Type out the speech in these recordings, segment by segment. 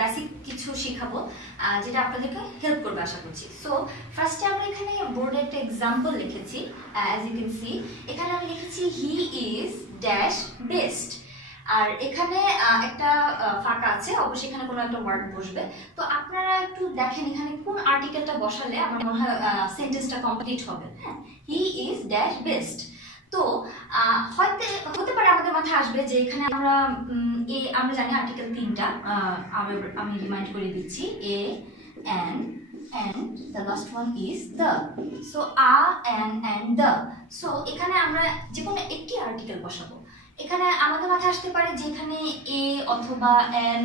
Basic কিছু শেখাবো যেটা আপনাদেরকে হেল্প করবে আশা করছি। সো ফার্স্টে আমরা এখানে বোর্ডে একটা এক্সাম্পল লিখেছি, অ্যাজ ইউ ক্যান সি এখানে আমি লিখেছি হি ইজ ড্যাশ বেস্ট, আর এখানে একটা ফাঁকা আছে, অবশ্যই এখানে কোনো একটা ওয়ার্ড বসবে। তো আপনারা একটু দেখেন এখানে কোন আর্টিকেলটা বসালে আমার মনে হয় সেন্টেন্সটা কমপ্লিট হবে। হ্যাঁ, হি ইজ ড্যাশ বেস্ট। তো হতে পারে আমাদের মাথায় আসবে যে এখানে আমরা জানি আর্টিকেল 3টা, আমি রিমাইন্ড করে দিচ্ছি, এ and the last one is the, so and the, so এখানে আমরা যে কোনো একটি আর্টিকেল বসাবো। এখানে আমাদের মাথায় আসতে পারে যে এখানে এ অথবা এন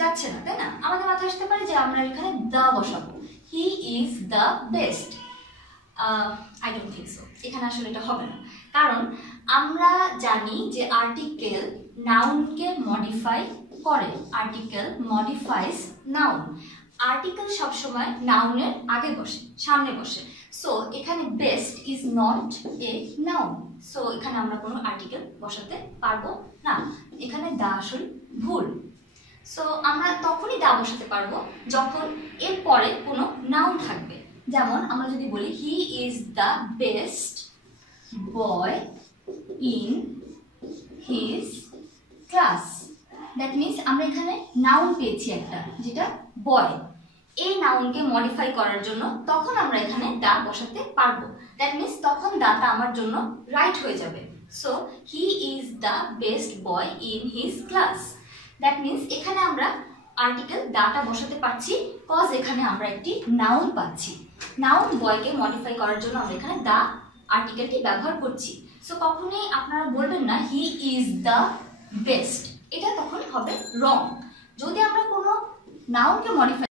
যাচ্ছে না, তাই না? আমাদের মাথায় আসতে পারে যে আমরা এখানে the বসাবো, he is the best. I don't think so, এখানে আসলে এটা হবে না, কারণ আমরা জানি যে আর্টিকেল নাউনকে মডিফাই করে, আর্টিকেল মডিফাইস নাউন। আর্টিকেল সবসময় নাউনের আগে বসে, সামনে বসে। সো এখানে best is not a noun, so এখানে আমরা কোনো আর্টিকেল বসাতে পারবো না, এখানে দা আসলে ভুল। সো আমরা তখনই দা বসাতে পারবো যখন এর পরে কোনো নাউন থাকবে। যেমন আমরা যদি বলি he is the best boy in his class, that means আমরা এখানে নাউন পেয়েছি একটা, যেটা বয়। এই নাউনকে মডিফাই করার জন্য তখন আমরা এখানে দা বসাতে পারবো, দ্যাট মিনস তখন দাটা আমার জন্য রাইট হয়ে যাবে। So he is the best boy in his class, that means এখানে আমরা আর্টিকেল দাটা বসাতে পারছি, কজ এখানে আমরা একটি নাউন পাচ্ছি। নাউন বয়কে মডিফাই করার জন্য আমরা এখানে দা আর্টিকেলটি ব্যবহার করছি। সো কখনোই আপনারা বলবেন না হি ইজ দ্য বেস্ট, এটা তখন হবে রং। যদি আমরা কোনো নাউনকে মডিফাই